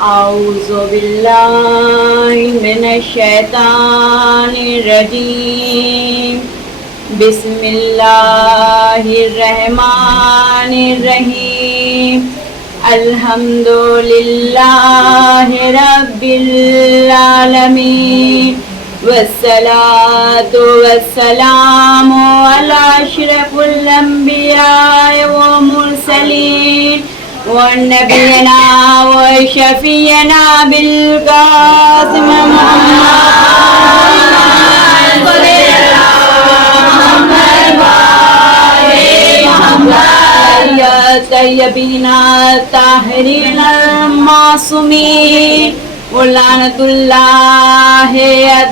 أعوذ بالله من الشيطان الرجيم بسم الله الرحمن الرحيم الحمد لله رب العالمين والصلاة والسلام على أشرف الأنبياء والمرسلين ونبينا وشفينا بالقاسم محمد يا طيبين الطاهرين المعصومين ولعنة الله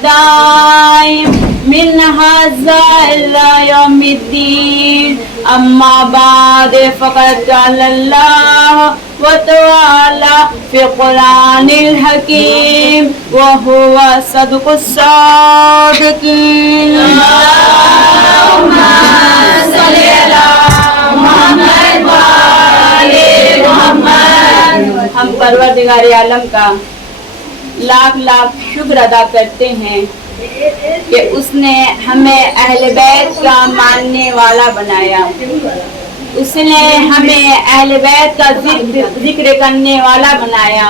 دائم من هذا إلى يوم الدين أما بعد فقد قال الله وتعالى في القرآن الحكيم وهو صدق الصادقين اللهم صل على محمد وآل محمد. ہم پروردگار عالم کا لاکھ لاکھ شکر ادا کرتے ہیں کہ اس نے ہمیں اہل بیت کا ماننے والا بنایا. اس نے ہمیں اہل بیت کا ذکر کرنے والا بنایا.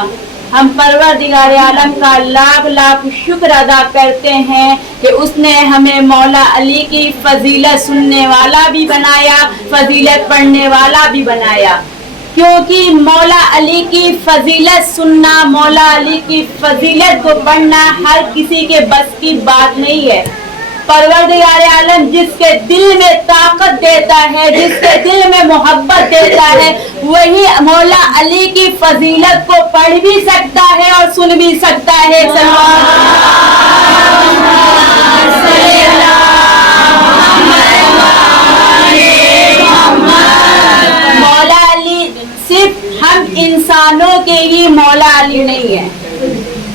ہم پروردگار عالم کا لاکھ لاکھ شکر ادا کرتے ہیں کہ اس نے ہمیں مولا علی کی فضیلت سننے والا بھی بنایا, فضیلت پڑھنے والا بھی بنایا. کیونکہ مولا علی کی فضیلت سننا, مولا علی کی فضیلت کو پڑھنا ہر کسی کے بس کی بات نہیں ہے. پروردگار عالم جس کے دل میں طاقت دیتا ہے, جس کے دل میں محبت دیتا ہے, وہی مولا علی کی فضیلت کو پڑھ بھی سکتا ہے اور سن بھی سکتا ہے. مولا علی صرف ہم انسانوں کے ہی مولا علی نہیں ہے,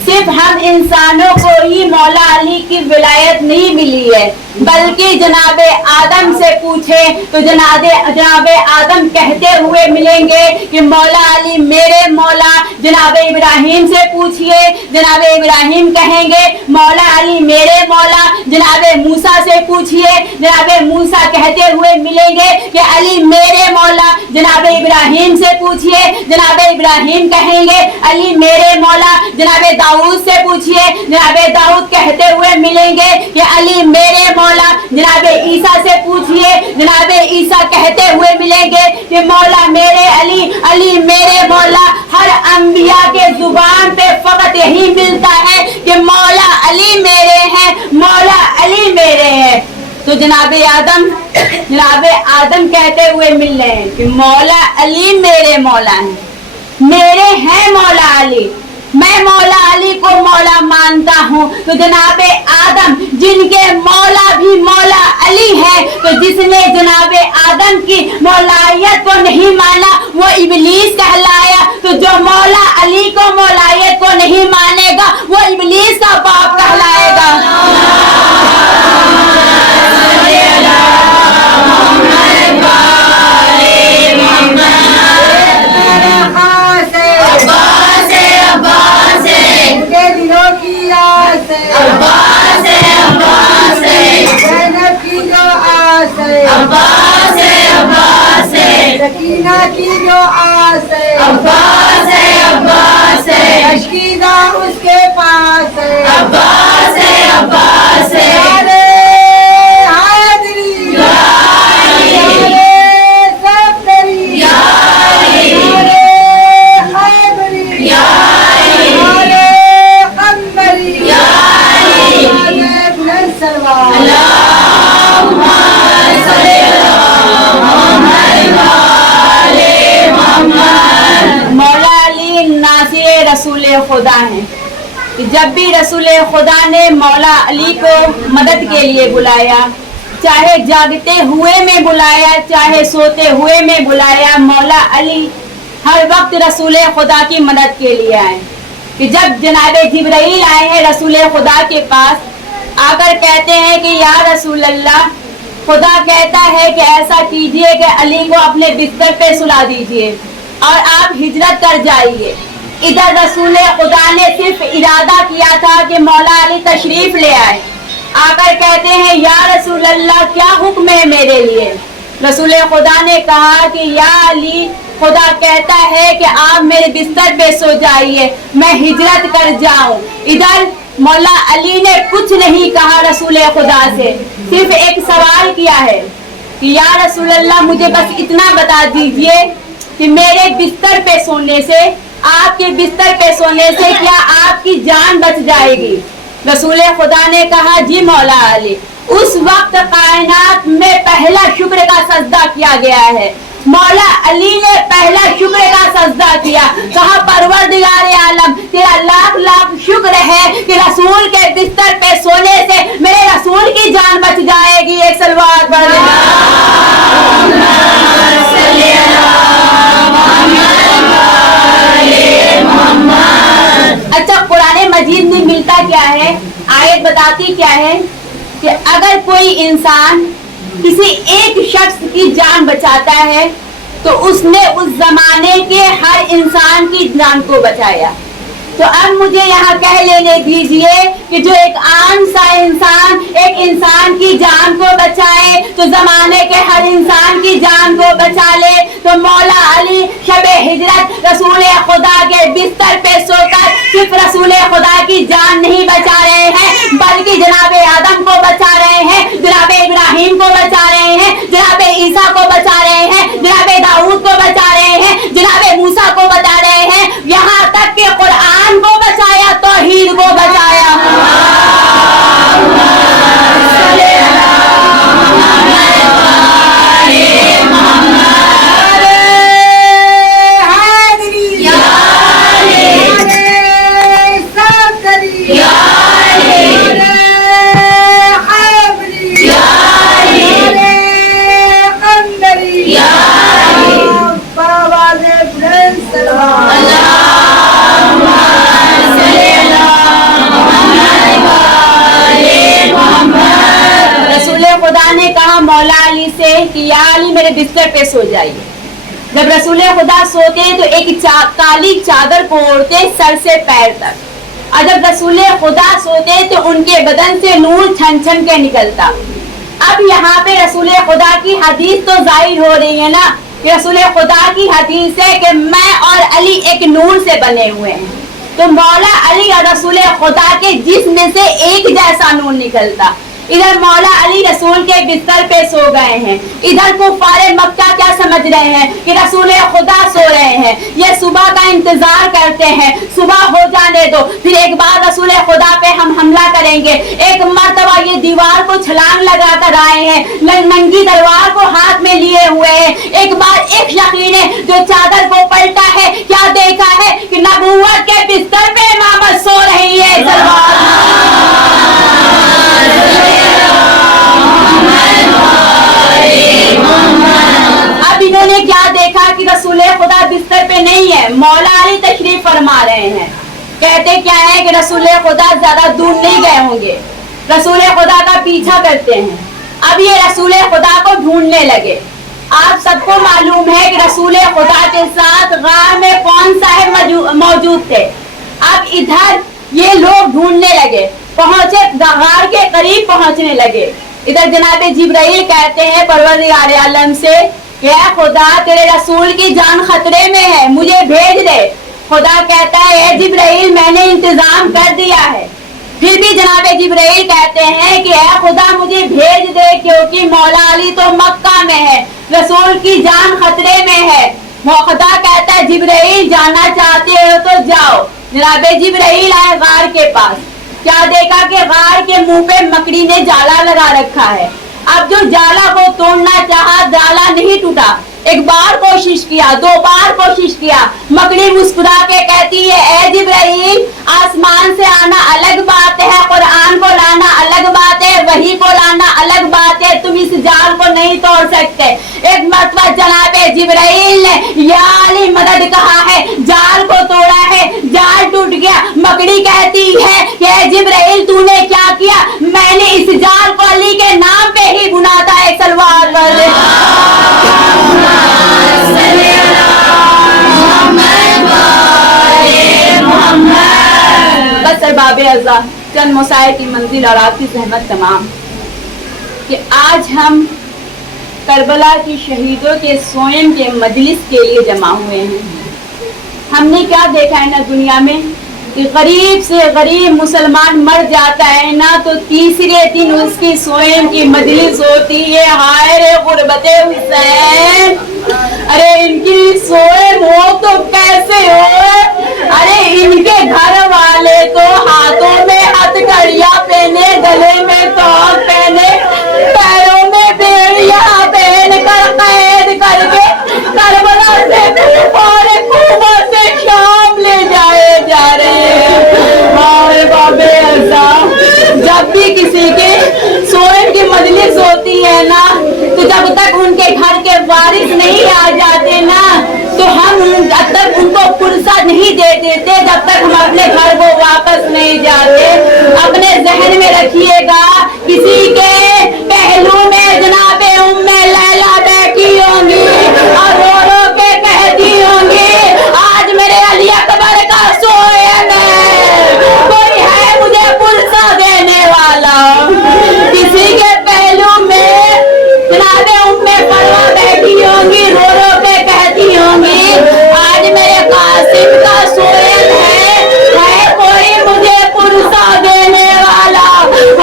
صرف ہم انسانوں کو ہی مولا علی کی ولایت نہیں ملی ہے, بلکہ جناب آدم سے پوچھیں تو جناب آدم کہتے ہوئے ملیں گے کہ مولا علی میرے مولا. جناب ابراہیم سے پوچھئے, جناب ابراہیم کہیں گے مولا علی میرے مولا. جناب موسیٰ سے پوچھئے, جناب موسیٰ کہتے ہوئے ملیں گے کہ علی میرے مولا. جناب ابراہیم سے پوچھئے, جناب ابراہیم کہیں گے علی میرے مولا. جناب داؤد سے پوچھئے, جناب داؤد کہتے ہوئے ملیں گے کہ علی میرے مولا. جناب عیسیٰ سے پوچھئے, جناب عیسیٰ کہتے ہوئے ملیں گے کہ مولا میرے علی, علی میرے مولا. ہر انبیاء کے زبان پہ فقط یہی ملتا ہے کہ مولا علی میرے ہیں, مولا علی میرے ہیں. تو جناب آدم کہتے ہوئے مل رہے ہیں کہ مولا علی میرے مولا ہیں, میرے ہیں مولا علی, میں مولا علی کو مولا مانتا ہوں. تو جناب آدم جن کے مولا بھی مولا علی ہے, تو جس نے جناب آدم کی مولایت کو نہیں مانا وہ ابلیس کہلایا. تو جو مولا علی کو مولایت کو نہیں مانے گا وہ ابلیس کا باپ کہلائے گا. سکینہ کی جو آس ہے عباس ہے, عباس ہے, اشکیدہ اس کے پاس ہے عباس ہے, عباس ہے. حیدری صفدری خیبری قمبری بلند سلوات. مولا علی ناصر رسول خدا ہیں. جب بھی رسول خدا نے مولا علی کو مدد کے لیے بلایا, چاہے جاگتے ہوئے میں بلایا, چاہے سوتے ہوئے میں بلایا, مولا علی ہر وقت رسول خدا کی مدد کے لیے آئے. کہ جب جناب جبرائیل آئے ہیں رسول خدا کے پاس, آ کر کہتے ہیں کہ یا رسول اللہ, خدا کہتا ہے کہ ایسا کیجئے کہ علی کو اپنے بستر پہ سلا دیجئے اور آپ ہجرت کر جائیے. इधर रसूल खुदा ने सिर्फ इरादा किया था कि मौला अली तशरीफ ले आए। आकर कहते हैं या रसूल अल्लाह क्या हुक्म है मेरे लिए। रसूल खुदा ने कहा कि या अली, खुदा कहता है कि आप मेरे बिस्तर पे सो जाइए, मैं हिजरत कर जाऊं। इधर मौला अली ने कुछ नहीं कहा रसूल खुदा से, सिर्फ एक सवाल किया है कि या रसूल अल्लाह मुझे बस इतना बता दीजिए कि मेरे बिस्तर पे सोने से, आपके बिस्तर पे सोने से क्या आपकी जान बच जाएगी। रसूल खुदा ने कहा जी मौला अली। उस वक्त कायनात में पहला शुक्र का सजदा किया गया है। मौला अली ने पहला शुक्र का सजदा किया, कहा परवरदिगार आलम तेरा लाख लाख शुक्र है कि रसूल के बिस्तर पे सोने से मेरे रसूल की जान बच जाएगी। एक सलवात पढ़ अच्छा, कुरान मजीद में मिलता क्या है, आयत बताती क्या है कि अगर कोई इंसान किसी एक शख्स की जान बचाता है तो उसने उस जमाने के हर इंसान की जान को बचाया। तो अब मुझे यहाँ कह लेने दीजिए कि जो एक आम सा इंसान एक इंसान की जान को बचाए तो जमाने के हर इंसान की जान को बचा ले, तो मौला अली शबे हिजरत रसूल खुदा के बिस्तर पे सोकर सिर्फ रसूल खुदा की जान नहीं बचा रहे हैं, बल्कि जनाबे आदम को बचा रहे हैं, जनाबे इब्राहिम को बचा रहे हैं, जनाबे ईसा को बचा रहे हैं, जनाबे दाऊद को बचा रहे हैं, जनाबे मूसा को बचा रहे हैं, यहाँ तक कि कुरान को बचाया, तौहीद को बचाया। खुदा ने कहा मौला अली से कि या अली मेरे बिस्तर पे सो जाइए। जब रसूल खुदा सोते तो एक काली चादर को ओढ़ते सर से पैर तक, और जब रसूल खुदा सोते तो उनके बदन से नूर छन छन के निकलता। अब यहाँ पे रसूल खुदा की हदीस तो जाहिर हो रही है ना, कि रसूल खुदा की हदीस है कि मैं और अली एक नूर से बने हुए हैं, तो मौला अली और रसूल खुदा के जिस्म से एक जैसा नूर निकलता। इधर मौला अली रसूल के बिस्तर पे सो गए हैं, इधर कुफारे मक्का क्या समझ रहे हैं कि रसूल खुदा सो रहे हैं, ये सुबह का इंतजार करते हैं, सुबह हो जाने दो फिर एक बार रसूल खुदा पे हम हमला करेंगे। एक मर्तबा ये दीवार को छलांग लगाकर आए हैं, नंगी तलवार को हाथ में लिए हुए हैं। एक बार एक शख्स ने जो चादर को पलटा है, क्या देखा है कि नबूवत के बिस्तर पे इमामत सो रही है। अब इन्होंने क्या देखा कि रसूल खुदा बिस्तर पे नहीं है, मौला अली तशरीफ फरमा रहे हैं। कहते क्या है कि रसूल खुदा ज्यादा दूर नहीं गए होंगे, रसूल खुदा का पीछा करते हैं। अब ये रसूल खुदा को ढूंढने लगे। आप सबको मालूम है कि रसूल खुदा के साथ गार में कौन साहब मौजूद थे। अब इधर ये लोग ढूंढने लगे, पहुंचे गार के करीब पहुंचने लगे। इधर जनाबे जिब्राइल कहते हैं परवरदिगार आलम से कि खुदा तेरे रसूल की जान खतरे में है, मुझे भेज दे। खुदा कहता है जिब्राइल मैंने इंतजाम कर दिया है। फिर भी जनाबे जिब्राइल कहते हैं कि ऐ खुदा मुझे भेज दे, क्योंकि मौला अली तो मक्का में है, रसूल की जान खतरे में है। खुदा कहता है जिब्राइल जाना चाहते हो तो जाओ। जनाबे जिब्राइल आए गार के पास, क्या देखा कि गार के मुंह पे मकड़ी ने जाला लगा रखा है। अब जो जाला को तोड़ना चाहा, जाला नहीं टूटा। एक बार कोशिश किया, दो बार कोशिश किया, मकड़ी मुस्कुरा के कहती है ए जिब्राइल आसमान से आना अलग बात है, कुरान को लाना अलग बात है, वही को लाना अलग बात है, तुम इस जाल को नहीं तोड़ सकते। एक मरतबा जनाबे जिब्राइल ने या अली मदद कहा है, जाल को तोड़ा है, जाल टूट गया। मकड़ी कहती है कि जिब्राइल तूने क्या किया? मैंने इस जाल को अली के नाम पे ही बुना था। एक सलवार पर अज़ा चंद मसाए की मंजिल और आपकी जहमत तमाम कि आज हम करबला की शहीदों के सोयम के मजलिस के लिए जमा हुए हैं। हमने क्या देखा है ना दुनिया में कि गरीब से गरीब मुसलमान मर जाता है ना तो तीसरे दिन उसकी सोयम की मजलिस होती है। हाय रे गुरबते हुसैन, अरे इनकी सोयम हो तो कैसे हो। अरे इनके घर वाले तो हाथों में हथकड़ियां पहने, गले में तोप पहने, पैरों में बेड़ियां पहन कर कैद करके करबला से और कुफा से शाम ले जाए जा रहे हैं। और बाबे ऐसा जब भी किसी के सोयम की मजलिस होती है ना तो जब तक उनके घर के वारिस नहीं आ जाते ना तो हम जब तक उनको फुर्सत नहीं दे देते, जब तक हम अपने घर को वापस नहीं जाते। अपने जहन में रखिएगा किसी के पहलू में जनाबे उम्मे लैला बैठी होंगी और रो रो के कहती होंगी आज मेरे अली अकबर का सोयम है, कोई है मुझे पुरसा देने वाला। किसी के पहलू में जनाबे उम्मे फरवा बैठी होंगी, रो रो के कहती होंगी आज मेरे कासिम का सोयम है कोई मुझे पुरसा देने वाला।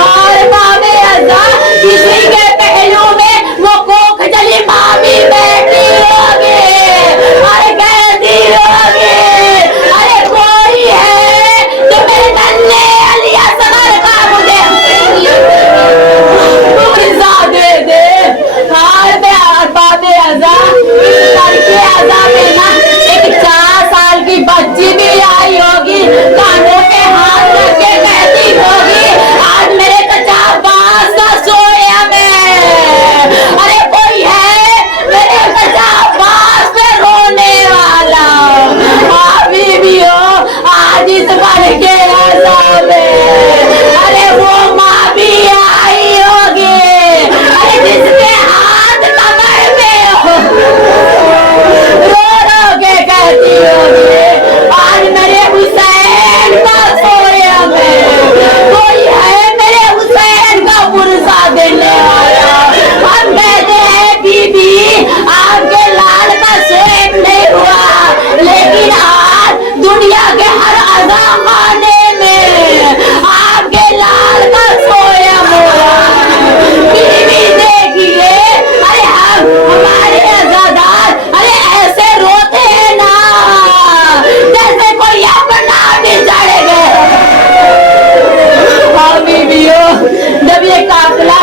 और बाबे अज़ा किसी के पहलू में वो कोख जली मामी बैठी होगी और कहती होगी अरे कोई है जो मेरे नन्हे अली असगर का मुझे पुरसा दे दे। और बाबे अज़ा करके अज़ा में ना एक 4 साल की बच्ची भी आई होगी, कानों पे हाथ रख के कहती होगी आज मेरे चचा अब्बास का सोयम है। अरे कोई है मेरे चचा अब्बास पे रोने वाला। अभी भी हो आज इस बार के अज़ा में अरे वो माँ भी आई होगी, अरे जिसके हाथ कमर में हो रो रो के कहती होगी आज मेरे हुसैन का सोयम है, कोई है मेरे हुसैन का पुरसा देने वाला। हम कहते हैं बीबी आपके लाल का सोयम नहीं हुआ लेकिन आज दुनिया के हर अज़ा खाने में आपके लाल का सोयम हुआ। बीबी देखिए अरे हमारे अज़ादार अरे ऐसे रोते हैं ना जैसे कोई अपना बिछड़ गए। हाँ बीबियों जब ये काफिला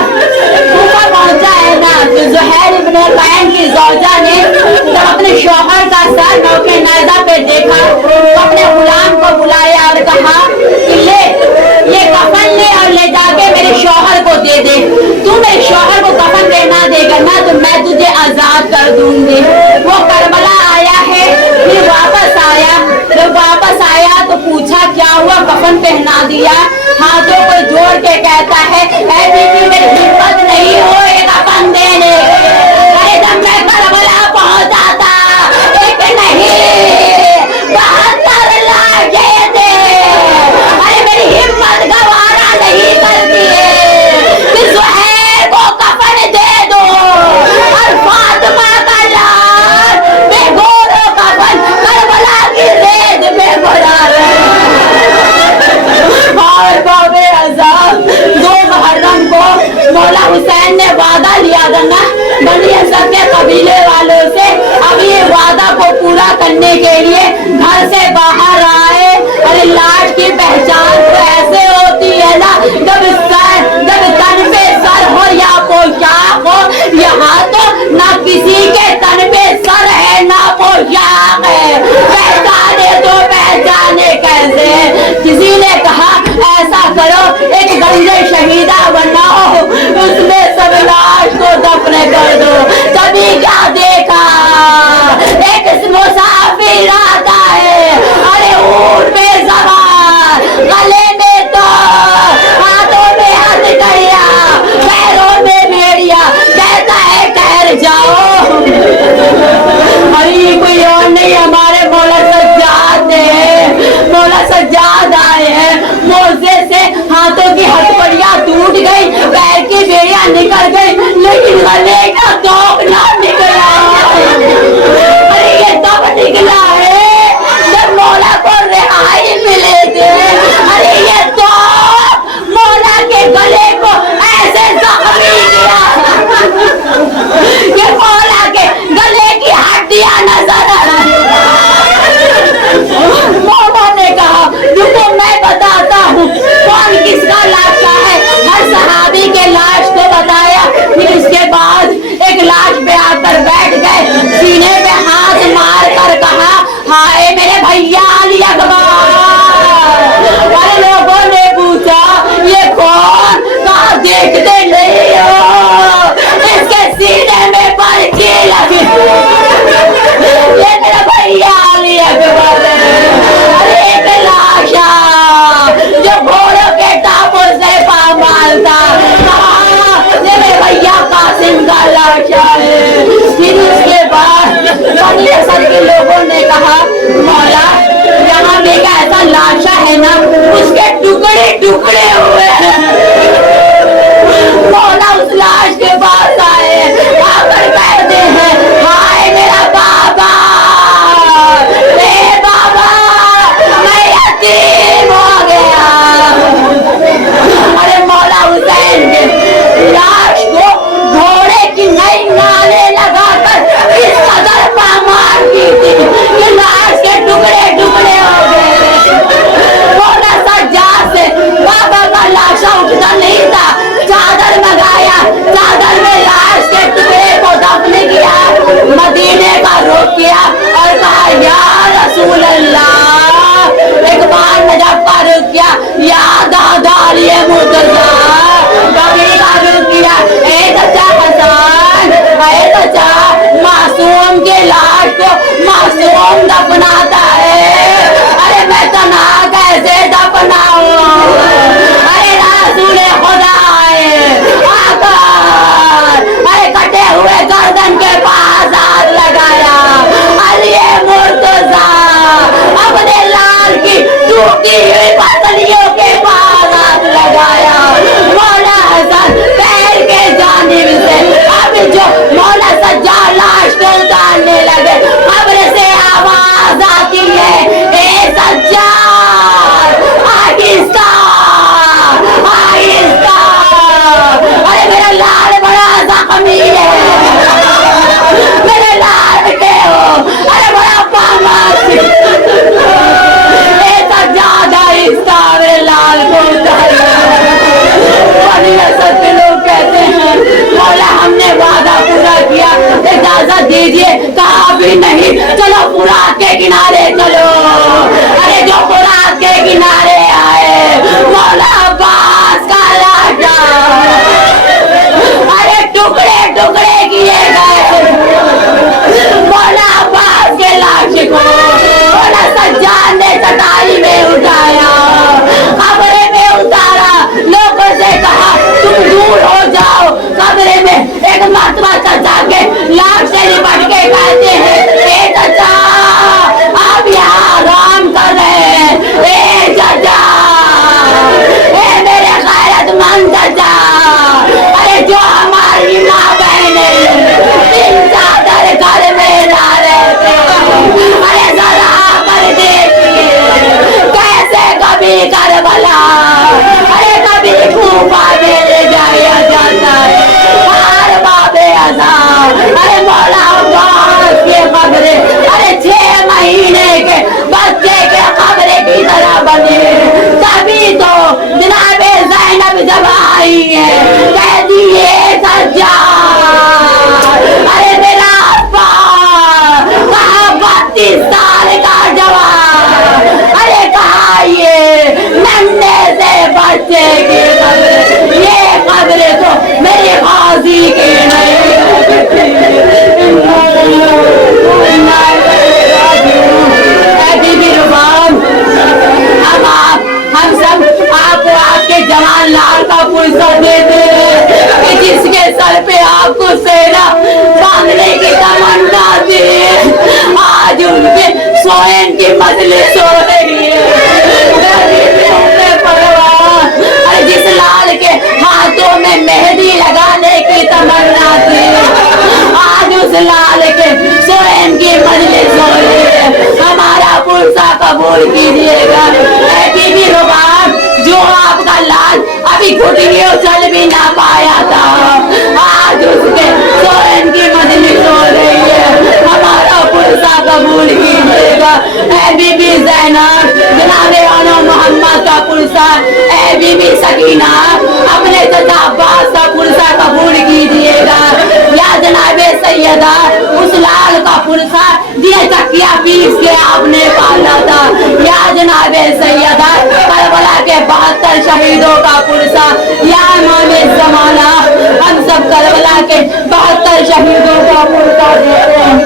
कूफा पहुंचा है ना तो ज़ुहैर इब्न कैन की ज़ौजा ने जब अपने शौहर का सर मौके नाज़ा पे देखा तो अपने गुलाम को बुलाया और कहा कि ले ये कफन ले और ले जाके मेरे शौहर को दे दे। तू मेरे शौहर को कफन पहना देगा ना तो मैं तुझे आजाद कर दूंगी। वो करबला आया है, फिर वापस आया, जब वापस आया तो पूछा क्या हुआ, कफन पहना दिया, हाथों को जोड़ के कहता है ऐ बीबी मेरी हिम्मत नहीं हो एक कफन देने। अरे जब मैं करबला पहुंचा था एक नहीं 72 लाखें थे। अरे मेरी हिम्मत गवारा नहीं करती है कि ज़ुहैर को कफन दे दो और फातिमा का लाल बेगोरो कफन करबला की रेत में बुला और बाबे अज़ा 2 मुहर्रम को मौला हुसैन ने वादा लिया था ना लेकिन गले का तोप ना निकला। अरे ये तब निकला है जब मौला को रिहाई मिले थे। अरे ये तो मौला के गले को ऐसे जख्मी किया कि मौला के गले की हड्डियां नजर आ रही। मौला ने कहा रुको मैं बताता हूँ कौन किसका लाशा है। हर सहाबी के लाश को बताया। फिर इसके बाद एक लाश पे आकर बैठ गए, सीने पे हाथ मार कर कहा हाय मेरे भैया अली अकबर। और लोगों ने पूछा ये कौन, कहा देखते नहीं हो इसके सीने में पर्ची लगी, ये मेरा भैया अली अकबर। अरे एक लाशा जो घोड़ों के टापों से पामाल था, ये मेरे भैया कासिम का लाशा है। फिर उसके बाद बनी असद के लोगों ने कहा मौला यहाँ पे एक ऐसा लाशा है ना उसके टुकड़े टुकड़े हुए हैं। मौला उस लाश के पास आए, आकर कहते हैं हाय मेरा बाबा, ए बाबा मैं यतीम हो गया। अरे मौला हुसैन के लाश को घोड़े की नई नाले लगाकर इस कदर पामार की थी कि लाश के टुकड़े टुकड़े हो गए। मौला सज्जाद से बाबा का लाशा उठता नहीं था, चादर मंगाया, चादर में लाश के टुकड़े को दफन किया, मदीने का रुख किया और कहा या रसूल अल्लाह। एक बार नजफ का रुख किया, या दादा अली मुर्तजा, कभी का रुख किया ए चाचा हसन, ए चाचा मासूम के लाश को मासूम दफनाता है। अरे मैं तना कैसे दफनाऊं। अरे रसूल खुदा आए आकर, अरे कटे हुए गर्दन के पास हाथ लगाया, अली मुर्तजा अपने लाल की टूटी हुई पसलियों के पास हाथ लगाया। मौला हसन पैर के जानिब से अब जो मौला सज्जाद लाश को उतारने लगे, कब्र से आवाज आती है ए सज्जाद आहिस्ता आहिस्ता। अरे मेरा लाल बड़ा जख्मी है, मेरे लाल बेटे हो, अरे बड़ा पामार ए सज्जाद आहिस्ता मेरे लाल को उतारो। लोग कहते हैं मौला हमने वादा पूरा किया, इजाजत दीजिए, कहा भी नहीं, चलो फुरात के किनारे चलो। अरे जो फुरात के किनारे आए, मौला अब्बास का लाशा अरे टुकड़े टुकड़े किए गए। मौला अब्बास के लाश को मौला सज्जाद ने चटाई में उठाया, कब्र में उतारा, लोगों से कहा तुम दूर हो जाओ। कब्र में एक मर्तबा चचा के लाश से लिपट के कहते हैं ए चचा आप यहाँ आराम कर रहे हैं। ए चचा, ए मेरे गैरतमंद चचा, अरे जो हमारी माँ बहने तीन चादर घर में ला रहे थे, अरे जरा कर देखिए कैसे कभी करबला, अरे कभी कूफा में ले जाया जाता है, हर बाबे अज़ाम। अरे मौला अब्बास के कब्रे अरे 6 महीने के बच्चे के कब्रे की तरह बने। तभी तो जनाबे ज़ैनब जब आई है कह दिए सज्जाद, अरे मेरा अब्बा कहा 32 साल का जवान, अरे कहा ये नन्हे से बच्चे की कब्र, ये कब्र तो मेरे गाजी की नहीं। हम सब आपको आपके जवान लाल का पुरस्कार देते हैं कि जिसके सर पे आपको सेना बांधने की तमन्ना थी, आज उनके सोएन की मजलिस हो रही है। अरे जिस लाल के हाथों में मेहंदी लगाने की तमन्ना लाल के स्वयं की मजलिस हो रही है, हमारा पुरसा कबूल कीजिएगा। ऐ बीबी रुबाब, जो आपका लाल अभी घुटनियों चल भी ना पाया था, आज उसके स्वयं की मजलिस हो रही है, हमारा पुरसा कबूल कीजिएगा। ऐ बीबी ज़ैनब, जनाबे अनो मोहम्मद का पुरसा, ऐ बीबी सकीना, अपने चचा अब्बास का पुरसा कबूल कीजिएगा। या जनाबे सैयदा, उस लाल का पुरसा जिन्हें तकिया पीस के आपने पाला था, या जनाबे सैयदा, करबला के 72 शहीदों का पुरसा, या इमाम ज़माना, हम सब करबला के 72 शहीदों का पुरसा देते हैं।